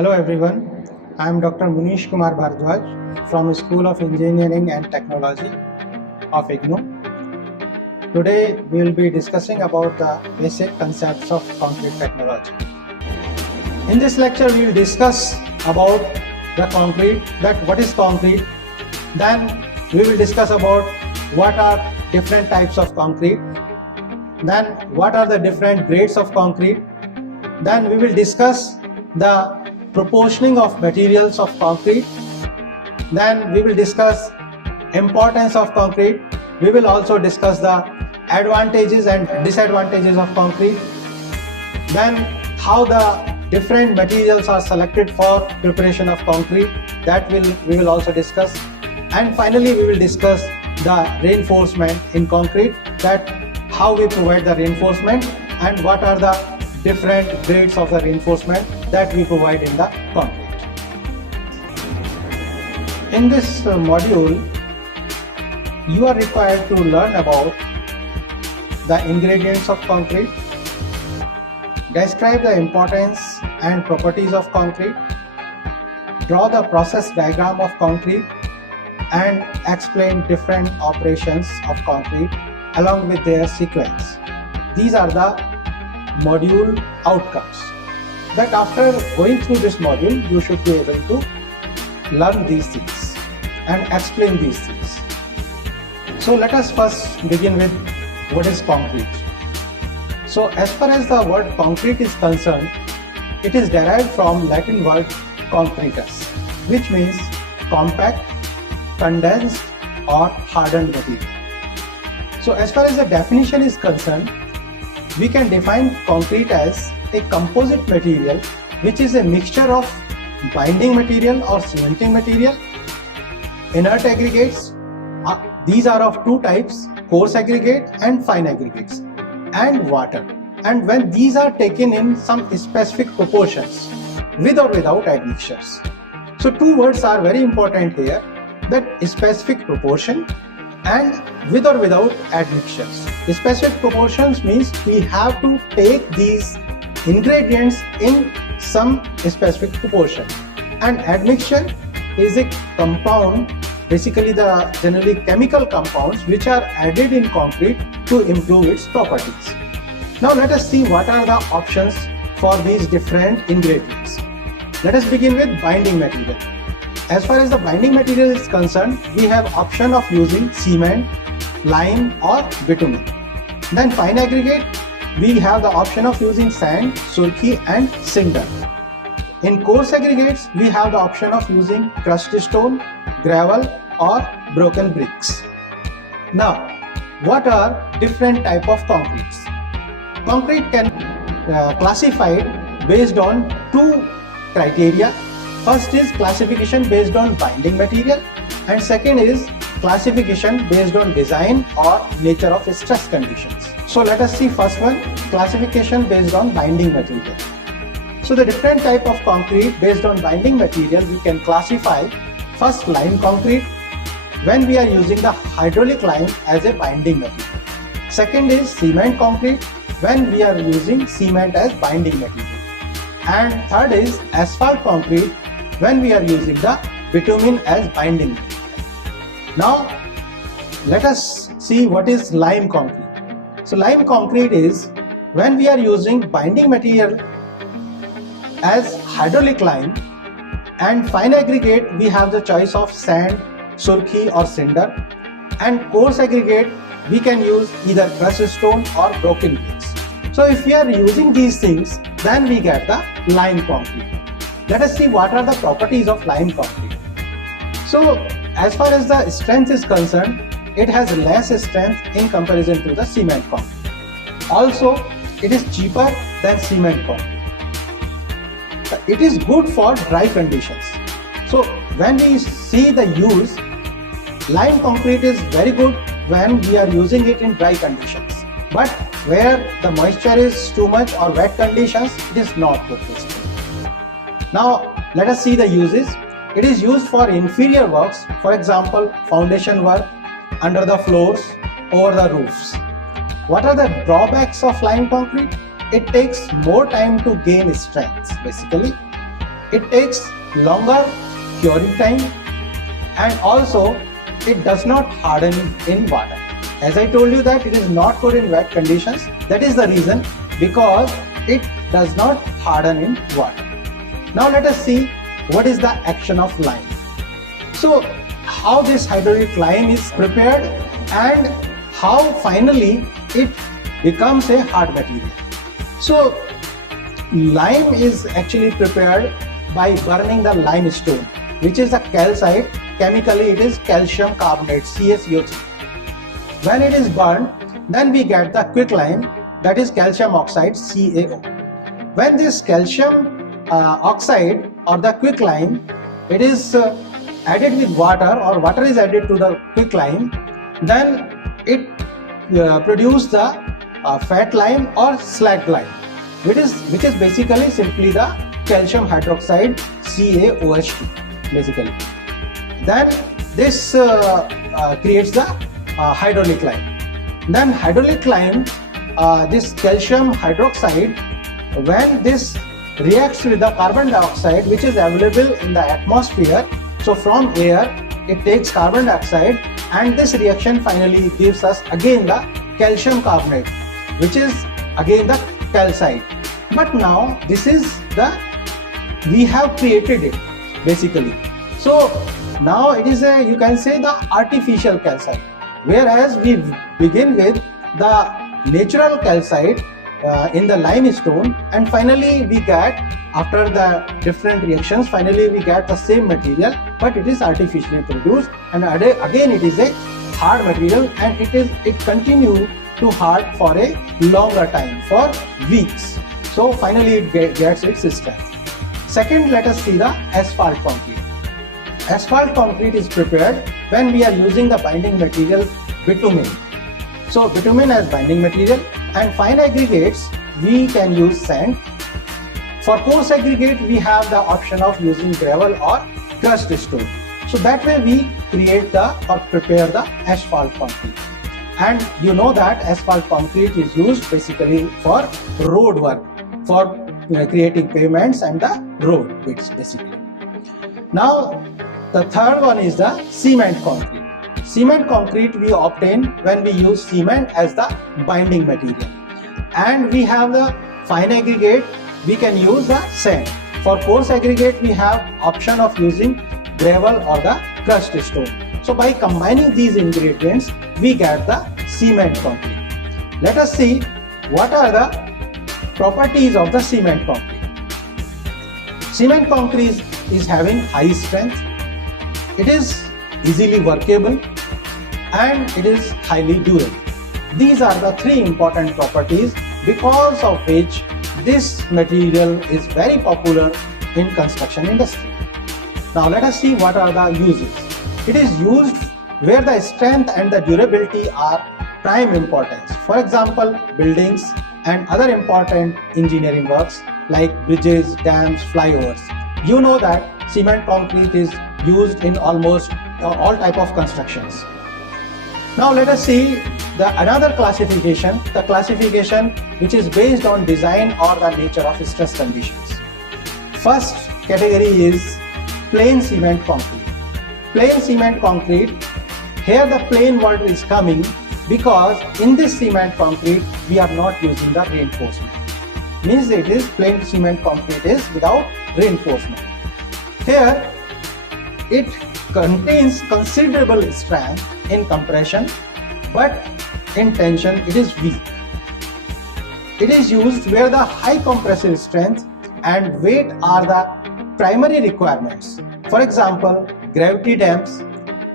Hello everyone, I am Dr. Munish Kumar Bhardwaj from School of Engineering and Technology of IGNOU. Today we will be discussing about the basic concepts of concrete technology. In this lecture we will discuss about the concrete, that what is concrete, then we will discuss about what are different types of concrete, then what are the different grades of concrete, then we will discuss the proportioning of materials of concrete, then we will discuss importance of concrete, we will also discuss the advantages and disadvantages of concrete, then how the different materials are selected for preparation of concrete, that we will also discuss, and finally we will discuss the reinforcement in concrete, that how we provide the reinforcement and what are the different grades of the reinforcement that we provide in the concrete. In this module, you are required to learn about the ingredients of concrete, describe the importance and properties of concrete, draw the process diagram of concrete, and explain different operations of concrete along with their sequence. These are the module outcomes. That after going through this module, you should be able to learn these things and explain these things. So let us first begin with what is concrete. So as far as the word concrete is concerned, it is derived from Latin word concretus, which means compact, condensed or hardened material. So as far as the definition is concerned, we can define concrete as a composite material which is a mixture of binding material or cementing material, inert aggregates. These are of two types, coarse aggregate and fine aggregates, and water. And when these are taken in some specific proportions, with or without admixtures. So two words are very important here, that specific proportion and with or without admixtures. Specific proportions means we have to take these ingredients in some specific proportion, and admixture is a compound, basically the generally chemical compounds which are added in concrete to improve its properties. Now let us see what are the options for these different ingredients. Let us begin with binding material. As far as the binding material is concerned, we have option of using cement, lime or bitumen. Then fine aggregate, we have the option of using sand, surkhi and cinder. In coarse aggregates, we have the option of using crushed stone, gravel or broken bricks. Now, what are different type of concretes? Concrete can classified based on two criteria. First is classification based on binding material, and second is classification based on design or nature of stress conditions. So let us see first one, classification based on binding material. So the different type of concrete based on binding material we can classify. First, lime concrete, when we are using the hydraulic lime as a binding material. Second is cement concrete, when we are using cement as binding material. And third is asphalt concrete, when we are using the bitumen as binding material. Now let us see what is lime concrete. So lime concrete is when we are using binding material as hydraulic lime, and fine aggregate we have the choice of sand, surkhi or cinder, and coarse aggregate we can use either crushed stone or broken bricks. So if we are using these things, then we get the lime concrete. Let us see what are the properties of lime concrete. So as far as the strength is concerned, it has less strength in comparison to the cement concrete. Also, it is cheaper than cement concrete. It is good for dry conditions. So when we see the use, lime concrete is very good when we are using it in dry conditions. But where the moisture is too much or wet conditions, it is not good to stay. Now let us see the uses. It is used for inferior works, for example foundation work, under the floors, over the roofs. What are the drawbacks of lime concrete? It takes more time to gain strength basically, it takes longer curing time, and also it does not harden in water. As I told you that it is not good in wet conditions. That is the reason, because it does not harden in water. Now let us see what is the action of lime. So how this hydraulic lime is prepared and how finally it becomes a hard material. So lime is actually prepared by burning the limestone, which is a calcite. Chemically it is calcium carbonate, CaCO3. When it is burned, then we get the quicklime, that is calcium oxide, CaO. When this calcium oxide or the quicklime, it is added with water, or water is added to the quicklime, then it produces the fat lime or slag lime, which is basically simply the calcium hydroxide, CaOH2 basically. Then this creates the hydraulic lime. Then hydraulic lime, this calcium hydroxide, when this reacts with the carbon dioxide which is available in the atmosphere, so from air it takes carbon dioxide, and this reaction finally gives us again the calcium carbonate, which is again the calcite. But now this is we have created it basically. So now it is you can say the artificial calcite, whereas we begin with the natural calcite in the limestone, and finally we get, after the different reactions, finally we get the same material, but it is artificially produced, and again it is a hard material, and it continues to hard for a longer time, for weeks. So finally it gets its strength. Second, let us see the asphalt concrete. Asphalt concrete is prepared when we are using the binding material bitumen. So bitumen as binding material, and fine aggregates we can use sand. For coarse aggregate we have the option of using gravel or crushed stone. So that way we create or prepare the asphalt concrete. And you know that asphalt concrete is used basically for road work, for creating pavements and the road bits basically. Now the third one is the cement concrete. Cement concrete we obtain when we use cement as the binding material, and we have the fine aggregate, we can use the sand. For coarse aggregate we have option of using gravel or the crushed stone. So by combining these ingredients we get the cement concrete. Let us see what are the properties of the cement concrete. Cement concrete is having high strength, it is easily workable, and it is highly durable. These are the three important properties because of which this material is very popular in construction industry. Now let us see what are the uses. It is used where the strength and the durability are prime importance. For example, buildings and other important engineering works like bridges, dams, flyovers. You know that cement concrete is used in almost all type of constructions. Now let us see another classification, the classification which is based on design or the nature of stress conditions. First category is plain cement concrete. Plain cement concrete, here the plain word is coming because in this cement concrete we are not using the reinforcement. Means it is plain cement concrete is without reinforcement. Here it contains considerable strength in compression, but in tension it is weak. It is used where the high compressive strength and weight are the primary requirements. For example, gravity dams,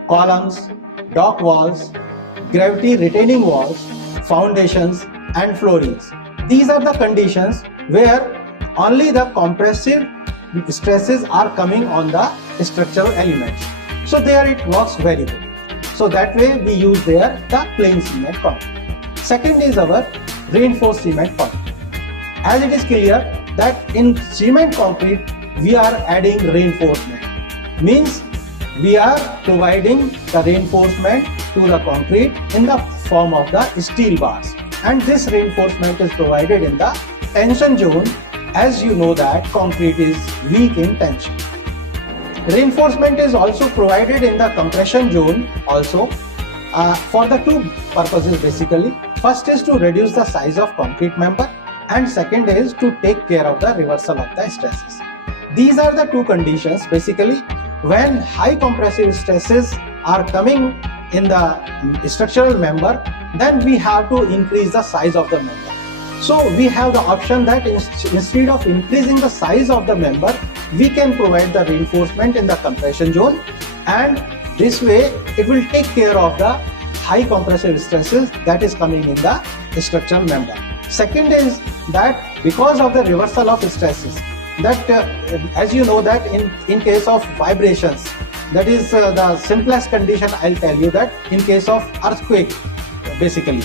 columns, dock walls, gravity retaining walls, foundations and floorings. These are the conditions where only the compressive stresses are coming on the structural elements. So there it works very good. So that way we use there the plain cement concrete. Second is our reinforced cement concrete. As it is clear that in cement concrete we are adding reinforcement. Means we are providing the reinforcement to the concrete in the form of the steel bars. And this reinforcement is provided in the tension zone as you know that concrete is weak in tension. Reinforcement is also provided in the compression zone also for the two purposes basically. First is to reduce the size of concrete member, and second is to take care of the reversal of the stresses. These are the two conditions basically when high compressive stresses are coming in the structural member, then we have to increase the size of the member. So we have the option that instead of increasing the size of the member, we can provide the reinforcement in the compression zone, and this way it will take care of the high compressive stresses that is coming in the structural member. Second is that because of the reversal of stresses, that as you know that in case of vibrations, that is the simplest condition I'll tell you, that in case of earthquake basically,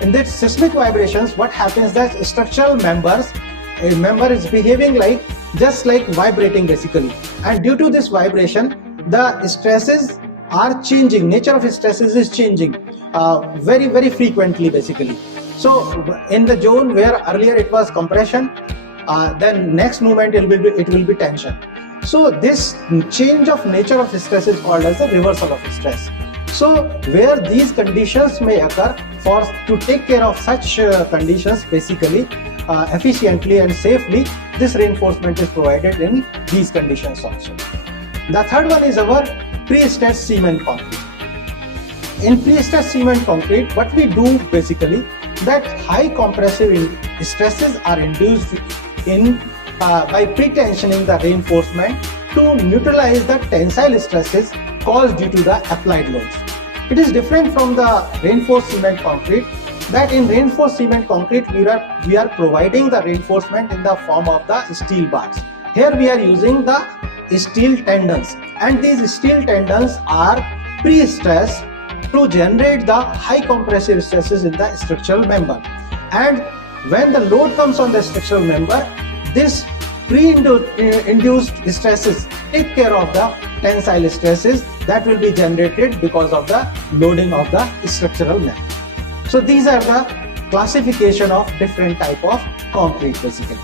in that seismic vibrations, what happens that structural a member is behaving like just like vibrating basically, and due to this vibration the stresses are changing, nature of stresses is changing very frequently basically. So in the zone where earlier it was compression, then next moment it will be tension. So this change of nature of stress is called as the reversal of stress. So where these conditions may occur, to take care of such conditions basically efficiently and safely, this reinforcement is provided in these conditions also. The third one is our pre-stressed cement concrete. In pre-stressed cement concrete, what we do basically, that high compressive stresses are induced by pre-tensioning the reinforcement to neutralize the tensile stresses caused due to the applied loads. It is different from the reinforced cement concrete, that in reinforced cement concrete we are providing the reinforcement in the form of the steel bars. Here we are using the steel tendons, and these steel tendons are pre-stressed to generate the high compressive stresses in the structural member. And when the load comes on the structural member, this pre-induced stresses take care of the tensile stresses that will be generated because of the loading of the structural member. So these are the classification of different type of concrete basically.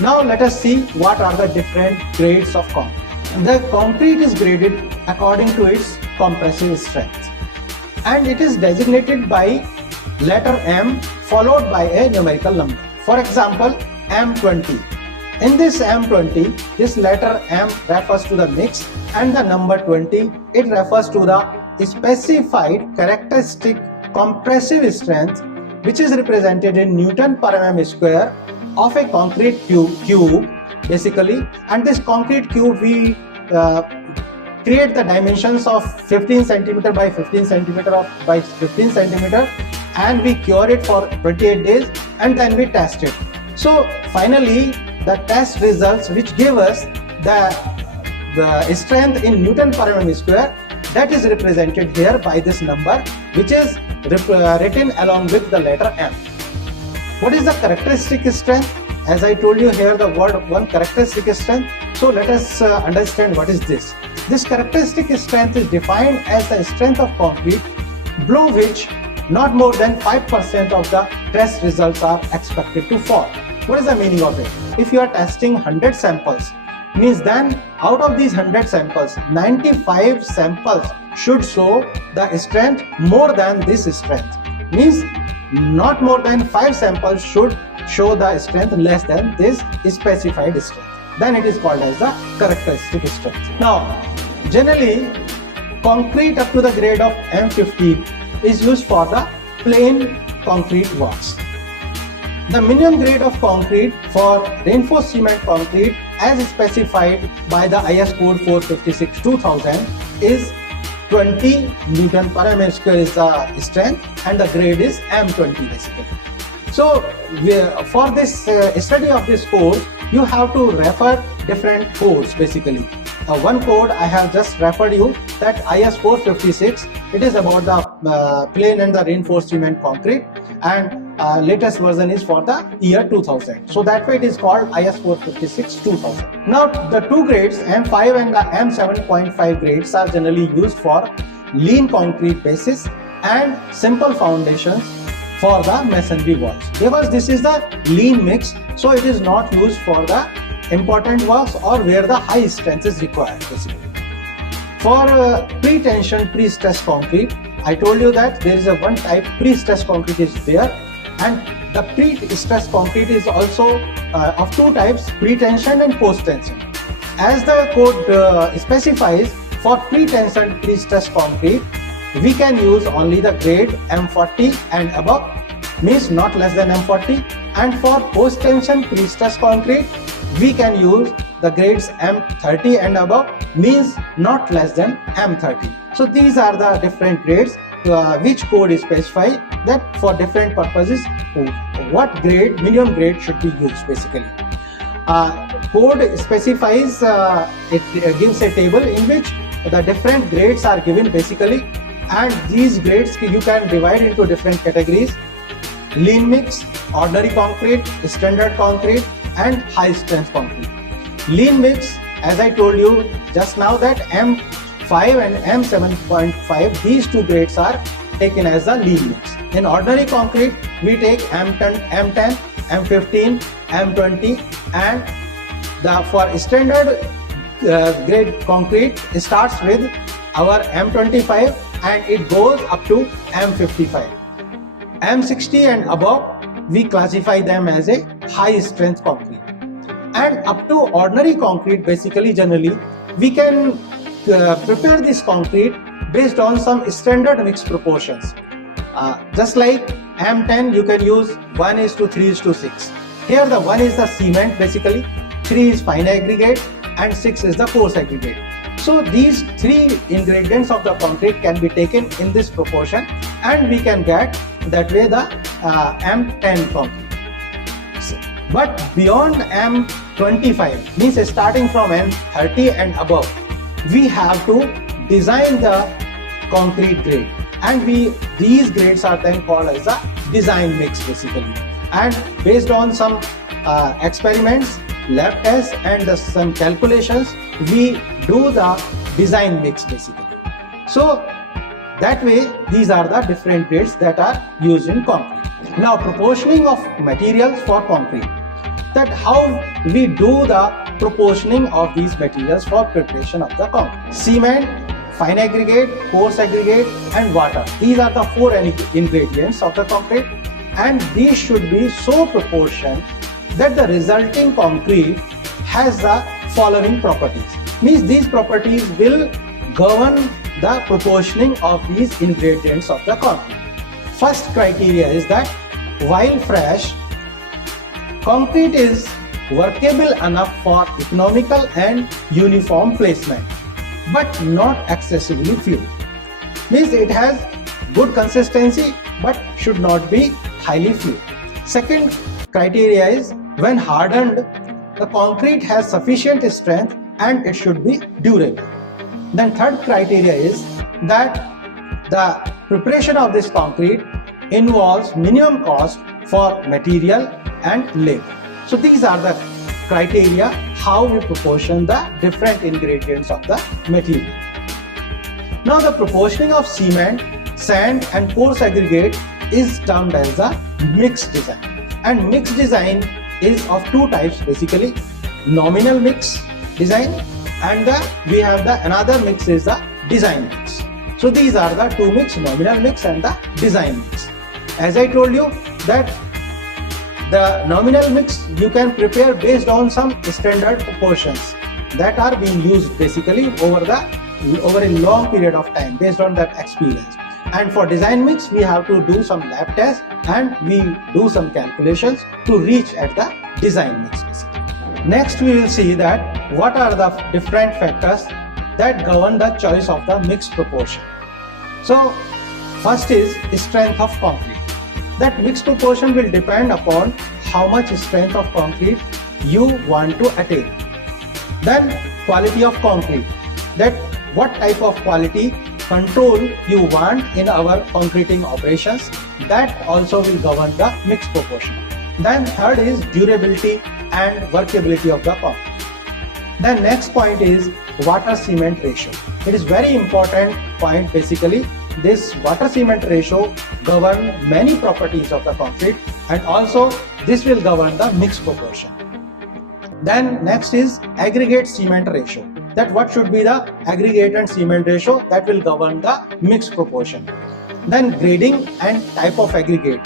Now let us see what are the different grades of concrete. The concrete is graded according to its compressive strength, and it is designated by letter M followed by a numerical number. For example, M20. In this M20, this letter M refers to the mix, and the number 20, it refers to the specified characteristic compressive strength, which is represented in Newton per mm square of a concrete cube basically. And this concrete cube, we create the dimensions of 15 centimeter by 15 centimeter by 15 centimeter, and we cure it for 28 days, and then we test it. So finally the test results which give us the strength in Newton per mm square, that is represented here by this number, which is written along with the letter M. What is the characteristic strength? As I told you here, the word one characteristic strength. So let us understand what is this. This characteristic strength is defined as the strength of concrete below which not more than 5% of the test results are expected to fall. What is the meaning of it? If you are testing 100 samples, means then out of these 100 samples, 95 samples should show the strength more than this strength. Means not more than 5 samples should show the strength less than this specified strength. Then it is called as the characteristic strength. Now, generally, concrete up to the grade of M50 is used for the plain concrete works. The minimum grade of concrete for reinforced cement concrete as specified by the IS code 456-2000 is 20 Newton per mm square is the strength, and the grade is M20 basically. So for this study of this course, you have to refer different codes basically. One code I have just referred you, that IS 456, it is about the plain and the reinforced cement concrete, and latest version is for the year 2000. So that way it is called IS 456-2000. Now the two grades M5 and the M7.5 grades are generally used for lean concrete bases and simple foundations for the masonry walls, because this is the lean mix, so it is not used for the important works or where the high strength is required basically. For pre-tension, pre-stress concrete, I told you that there is a one type pre-stress concrete is there, and the pre-stress concrete is also of two types, pre-tension and post-tension. As the code specifies, for pre-tension pre-stress concrete, we can use only the grade M40 and above, means not less than M40, and for post-tension pre-stress concrete, we can use the grades M30 and above, means not less than M30. So these are the different grades which code is specified that for different purposes what grade, minimum grade should be used basically. Code specifies, it gives a table in which the different grades are given basically, and these grades you can divide into different categories: lean mix, ordinary concrete, standard concrete, and high strength concrete. Lean mix, as I told you just now, that M5 and M7.5, these two grades are taken as the lean mix. In ordinary concrete, we take M10, M15, M20, and for standard grade concrete, it starts with our M25 and it goes up to M55. M60 and above, we classify them as a high strength concrete. And up to ordinary concrete, basically generally, we can prepare this concrete based on some standard mix proportions. Just like M10, you can use 1:3:6. Here the 1 is the cement basically, 3 is fine aggregate, and 6 is the coarse aggregate. So these three ingredients of the concrete can be taken in this proportion, and we can get that way the M10 concrete. But beyond M25, means starting from M30 and above, we have to design the concrete grade, and these grades are then called as the design mix basically. And based on some experiments, lab tests, and some calculations, we do the design mix basically. So that way, these are the different grades that are used in concrete. Now, proportioning of materials for concrete. That how we do the proportioning of these materials for preparation of the concrete. Cement, fine aggregate, coarse aggregate, and water. These are the four ingredients of the concrete, and these should be so proportioned that the resulting concrete has the following properties. Means these properties will govern the proportioning of these ingredients of the concrete. First criteria is that while fresh, concrete is workable enough for economical and uniform placement, but not excessively fluid. Means it has good consistency but should not be highly fluid. Second criteria is when hardened, the concrete has sufficient strength and it should be durable. Then third criteria is that the preparation of this concrete involves minimum cost for material and labor. So these are the criteria how we proportion the different ingredients of the material. Now the proportioning of cement, sand, and coarse aggregate is termed as the mixed design. And mixed design is of two types basically: nominal mix design, and we have another mix is the design mix. So these are the two mix, nominal mix and the design mix. As I told you that the nominal mix you can prepare based on some standard proportions that are being used basically over a long period of time based on that experience. And for design mix, we have to do some lab tests and we do some calculations to reach at the design mix basically. Next, we will see that what are the different factors that govern the choice of the mix proportion. So first is strength of concrete. That mix proportion will depend upon how much strength of concrete you want to attain. Then quality of concrete, that what type of quality control you want in our concreting operations, that also will govern the mix proportion. Then third is durability and workability of the concrete. Then next point is water cement ratio. It is very important point basically this water cement ratio govern many properties of the concrete, and also this will govern the mix proportion. Then next is aggregate cement ratio. That what should be the aggregate and cement ratio that will govern the mix proportion. Then grading and type of aggregate.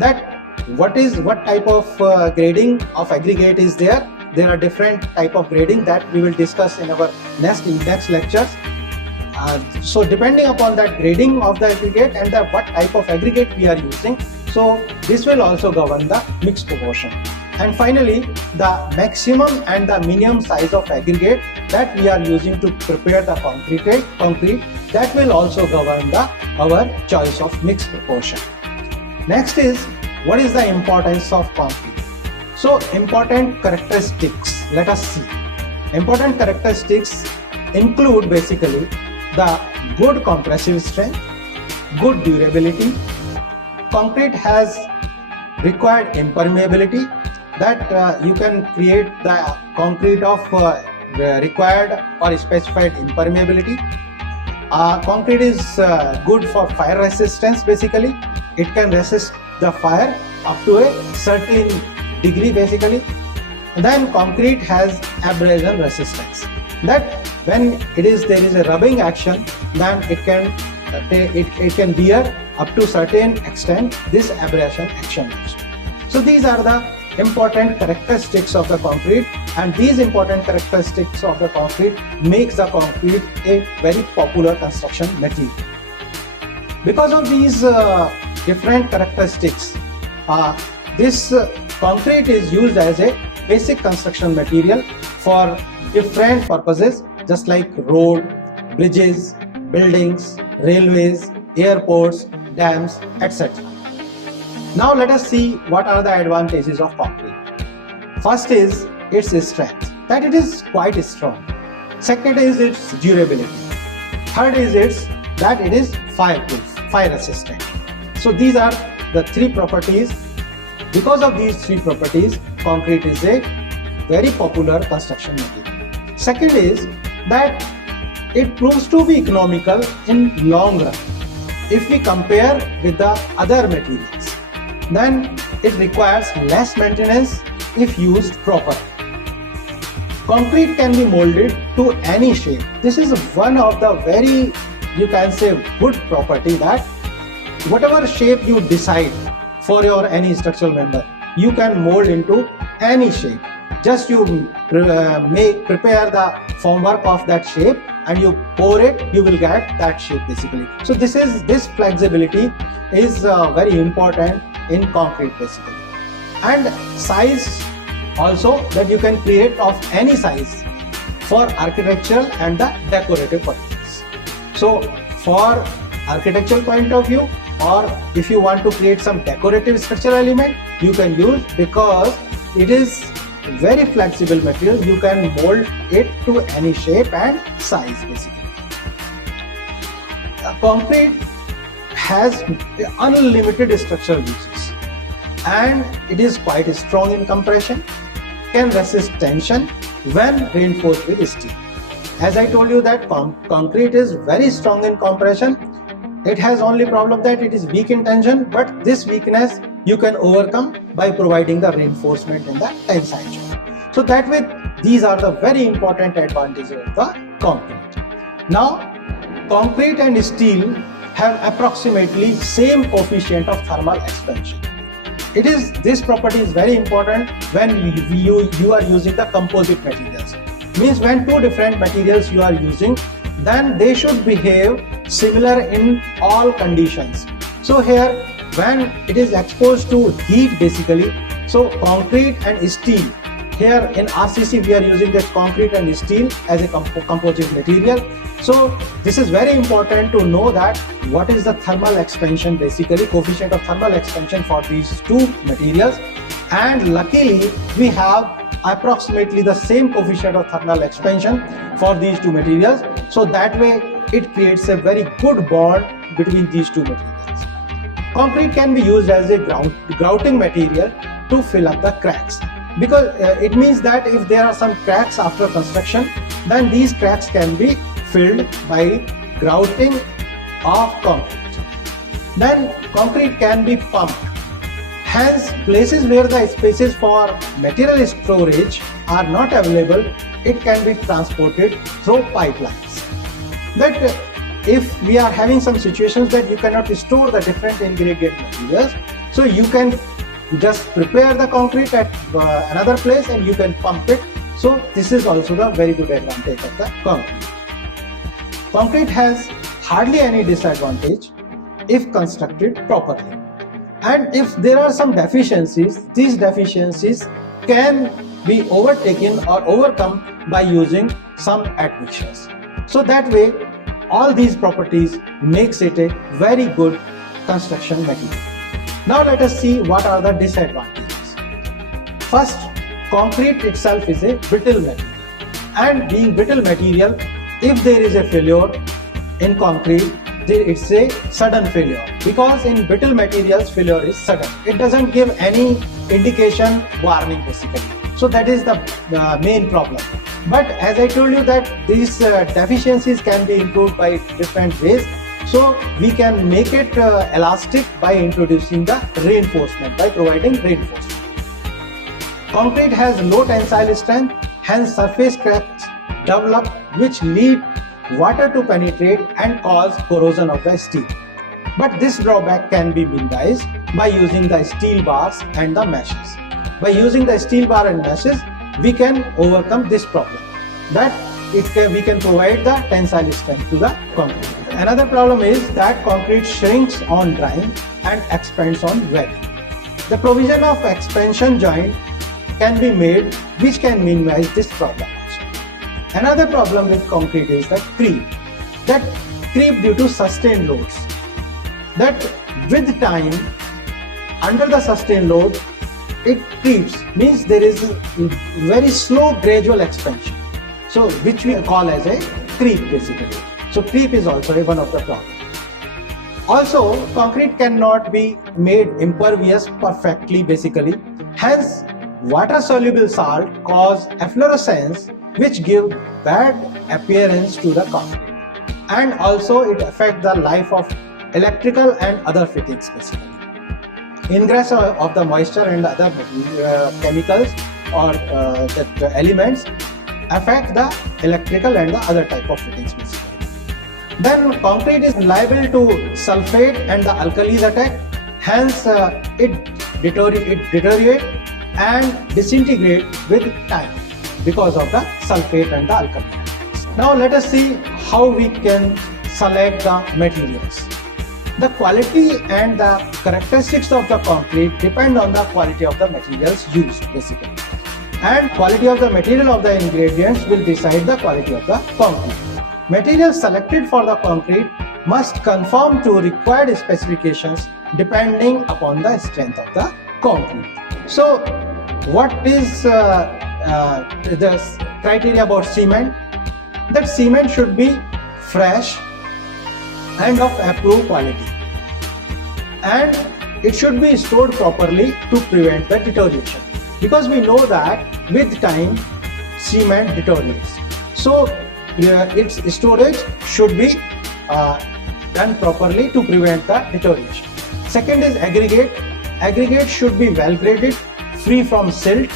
That what type of grading of aggregate is there. There are different type of grading that we will discuss in our next lectures. So depending upon that grading of the aggregate and what type of aggregate we are using, so this will also govern the mix proportion. And finally, the maximum and the minimum size of aggregate that we are using to prepare the concrete that will also govern our choice of mix proportion. Next is, what is the importance of concrete? So important characteristics, let us see. Important characteristics include basically the good compressive strength, good durability. Concrete has required impermeability, that you can create the concrete of required or specified impermeability. Concrete is good for fire resistance. Basically, it can resist the fire up to a certain degree basically. And then concrete has abrasion resistance, that when there is a rubbing action, then it can bear up to certain extent this abrasion action also. So these are the important characteristics of the concrete, and these important characteristics of the concrete makes the concrete a very popular construction material. Because of these different characteristics, this concrete is used as a basic construction material for different purposes, just like road, bridges, buildings, railways, airports, dams, etc. Now let us see what are the advantages of concrete. First is its strength, that it is quite strong. Second is its durability. Third is that it is fireproof, fire resistant. So these are the three properties. Because of these three properties, concrete is a very popular construction material. Second is that it proves to be economical in long run. If we compare with the other materials, then it requires less maintenance if used properly. Concrete can be molded to any shape. This is one of the very, you can say, good property, that whatever shape you decide for your any structural member, you can mold into any shape. Just you prepare the formwork of that shape and you pour it, you will get that shape basically. So this flexibility is very important in concrete basically. And size also, that you can create of any size for architectural and the decorative purposes. So for architectural point of view, or if you want to create some decorative structural element, you can use, because it is very flexible material. You can mold it to any shape and size basically. Concrete has unlimited structural uses, and it is quite strong in compression, can resist tension when reinforced with steel. As I told you that concrete is very strong in compression. It has only problem that it is weak in tension, but this weakness you can overcome by providing the reinforcement in the tensile joint. So that way, these are the very important advantages of the concrete. Now, concrete and steel have approximately same coefficient of thermal expansion. This property is very important when you are using the composite materials. Means when two different materials you are using, then they should behave similar in all conditions. So here, when it is exposed to heat basically, so concrete and steel, here in RCC we are using this concrete and steel as a composite material. So this is very important to know that what is the thermal expansion basically, coefficient of thermal expansion for these two materials, and luckily we have approximately the same coefficient of thermal expansion for these two materials. So that way it creates a very good bond between these two materials. Concrete can be used as a grouting material to fill up the cracks, because it means that if there are some cracks after construction, then these cracks can be filled by grouting of concrete. Then concrete can be pumped. Hence, places where the spaces for material storage are not available, it can be transported through pipelines. That if we are having some situations that you cannot store the different ingredient materials, so you can just prepare the concrete at another place and you can pump it. So this is also the very good advantage of the concrete. Concrete has hardly any disadvantage if constructed properly. And if there are some deficiencies, these deficiencies can be overtaken or overcome by using some admixtures. So that way, all these properties makes it a very good construction material. Now let us see what are the disadvantages. First, concrete itself is a brittle material. And being brittle material, if there is a failure in concrete, it's a sudden failure, because in brittle materials failure is sudden. It doesn't give any indication, warning basically. So that is the main problem. But as I told you that these deficiencies can be improved by different ways. So we can make it elastic by introducing the reinforcement, by providing reinforcement. Concrete has low tensile strength, hence surface cracks develop which lead water to penetrate and cause corrosion of the steel. But this drawback can be minimized by using the steel bars and the meshes. By using the steel bar and meshes, we can overcome this problem. That we can provide the tensile strength to the concrete. Another problem is that concrete shrinks on drying and expands on wetting. The provision of expansion joint can be made which can minimize this problem. Another problem with concrete is that creep due to sustained loads. That with time, under the sustained load, it creeps, means there is a very slow gradual expansion. So which we call as a creep basically. So creep is also one of the problems. Also, concrete cannot be made impervious perfectly basically. Hence, water-soluble salt cause efflorescence which give bad appearance to the concrete, and also it affects the life of electrical and other fittings basically. Ingress of the moisture and other chemicals or the elements affect the electrical and the other type of fittings basically. Then concrete is liable to sulfate and the alkalis attack, hence it deteriorate and disintegrate with time because of the sulfate and the alkali. Now let us see how we can select the materials. The quality and the characteristics of the concrete depend on the quality of the materials used basically. And quality of the material of the ingredients will decide the quality of the concrete. Materials selected for the concrete must conform to required specifications depending upon the strength of the concrete. So what is the criteria about cement? That cement should be fresh and of approved quality, and it should be stored properly to prevent the deterioration, because we know that with time cement deteriorates. So its storage should be done properly to prevent the deterioration. Second is aggregate. Aggregate should be well graded, free from silt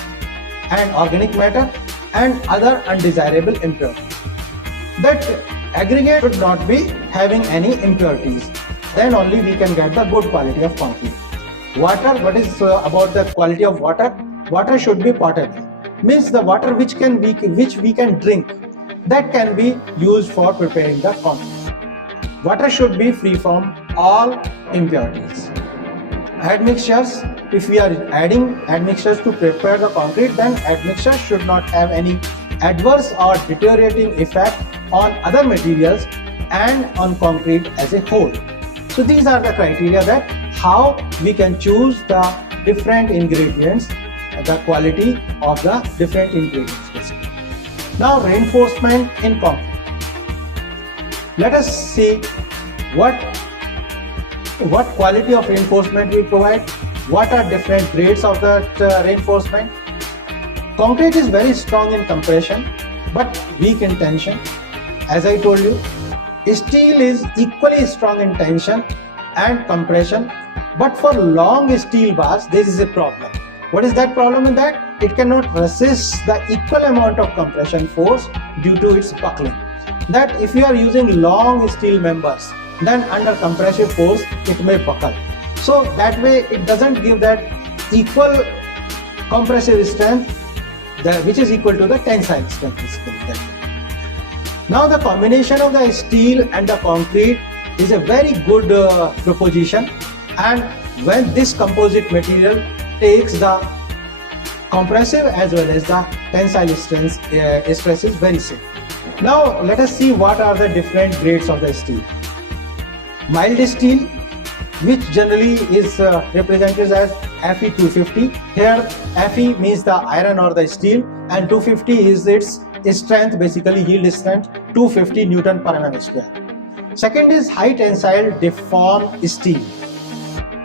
and organic matter and other undesirable impurities. That aggregate should not be having any impurities. Then only we can get the good quality of concrete. Water, what is about the quality of water? Water should be potable. Means the water which we can drink, that can be used for preparing the concrete. Water should be free from all impurities. Admixtures, if we are adding admixtures to prepare the concrete, then admixtures should not have any adverse or deteriorating effect on other materials and on concrete as a whole. So these are the criteria that how we can choose the different ingredients, the quality of the different ingredients basically. Now reinforcement in concrete. Let us see what quality of reinforcement we provide, what are different grades of that reinforcement. Concrete is very strong in compression but weak in tension. As I told you, Steel is equally strong in tension and compression, but for long steel bars there is a problem. What is that problem in that? It cannot resist the equal amount of compression force due to its buckling. That if you are using long steel members, then under compressive force it may buckle. So that way it doesn't give that equal compressive strength which is equal to the tensile strength basically. Now the combination of the steel and the concrete is a very good proposition, and when this composite material takes the compressive as well as the tensile stresses very safe. Now let us see what are the different grades of the steel. Mild steel, which generally is represented as Fe250. Here Fe means the iron or the steel, and 250 is its strength, basically yield strength, 250 Newton per mm square. Second is high tensile deformed steel.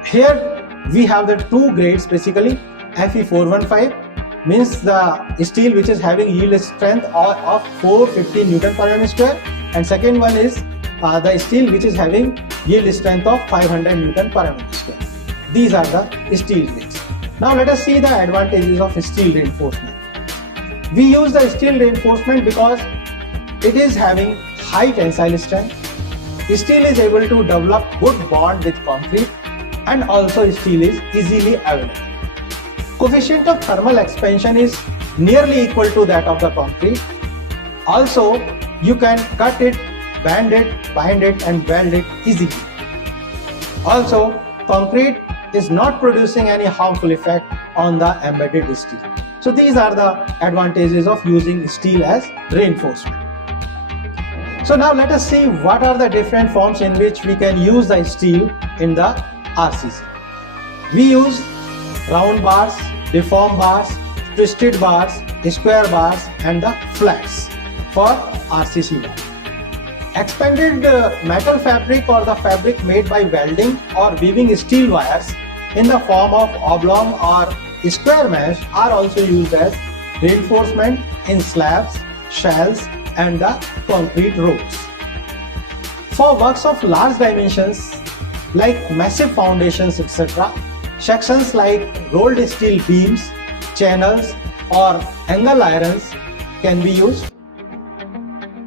Here we have the two grades basically. Fe415 means the steel which is having yield strength of 450 Newton per mm square, and second one is the steel which is having yield strength of 500 Newton per mm square. These are the steel grades. Now let us see the advantages of steel reinforcement. We use the steel reinforcement because it is having high tensile strength. Steel is able to develop good bond with concrete, and also steel is easily available. Coefficient of thermal expansion is nearly equal to that of the concrete. Also, you can cut it, bend it, bind it and weld it easily. Also, concrete is not producing any harmful effect on the embedded steel. So these are the advantages of using steel as reinforcement. So now let us see what are the different forms in which we can use the steel in the RCC. We use round bars, deformed bars, twisted bars, square bars and the flats for RCC bars. Expanded metal fabric or the fabric made by welding or weaving steel wires in the form of oblong or square mesh are also used as reinforcement in slabs, shells and the concrete roads. For works of large dimensions like massive foundations etc., sections like rolled steel beams, channels or angle irons can be used.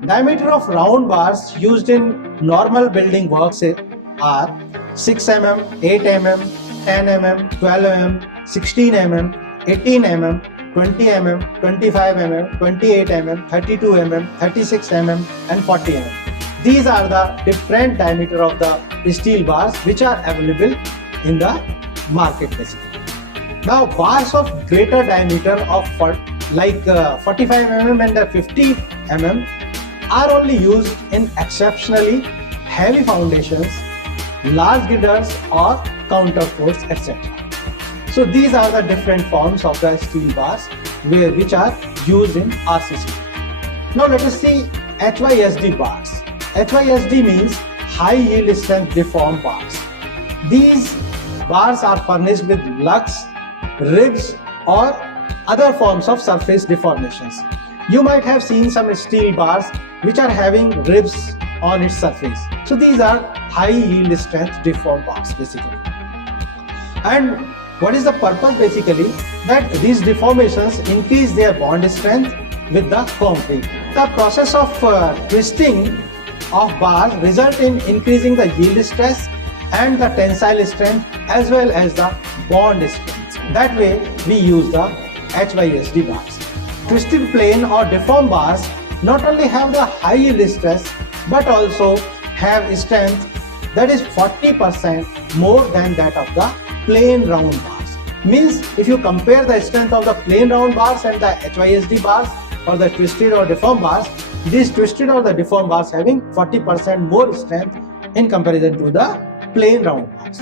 Diameter of round bars used in normal building works are 6 mm, 8 mm, 10 mm, 12 mm, 16 mm, 18 mm, 20 mm, 25 mm, 28 mm, 32 mm, 36 mm and 40 mm. These are the different diameter of the steel bars which are available in the market basically. Now bars of greater diameter of 45 mm and 50 mm are only used in exceptionally heavy foundations, large girders or counterforts etc. So these are the different forms of the steel bars which are used in RCC. Now let us see HYSD bars. HYSD means high yield strength deformed bars. These bars are furnished with lugs, ribs or other forms of surface deformations. You might have seen some steel bars which are having ribs on its surface. So these are high yield strength deformed bars basically. And what is the purpose basically? That these deformations increase their bond strength with the concrete. The process of twisting of bars result in increasing the yield stress and the tensile strength as well as the bond strength. That way we use the HYSD bars. Twisted plane or deformed bars not only have the high yield stress but also have strength that is 40% more than that of the plain round bars. Means if you compare the strength of the plain round bars and the HYSD bars or the twisted or deformed bars, these twisted or the deformed bars having 40% more strength in comparison to the plain round bars.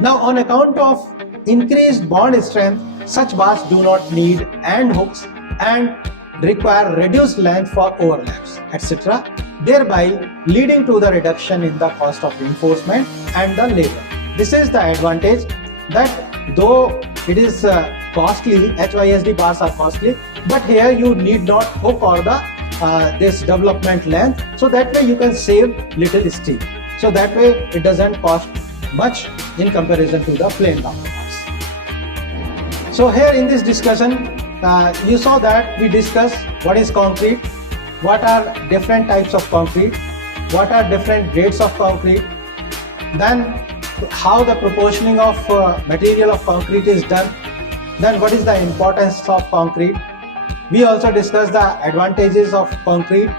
Now on account of increased bond strength, such bars do not need end hooks and require reduced length for overlaps etc., thereby leading to the reduction in the cost of reinforcement and the labor. This is the advantage, that though it is costly, HYSD bars are costly, but here you need not hook or the this development length, so that way you can save little steel. So that way it doesn't cost much in comparison to the plain counterparts. So here in this discussion, you saw that we discussed what is concrete, what are different types of concrete, what are different grades of concrete, then how the proportioning of material of concrete is done, then what is the importance of concrete. We also discussed the advantages of concrete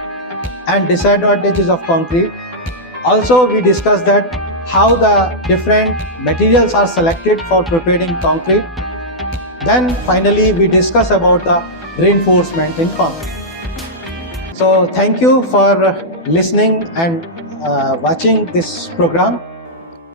and disadvantages of concrete. Also we discussed that how the different materials are selected for preparing concrete. Then finally we discuss about the reinforcement in concrete. So thank you for listening and watching this program.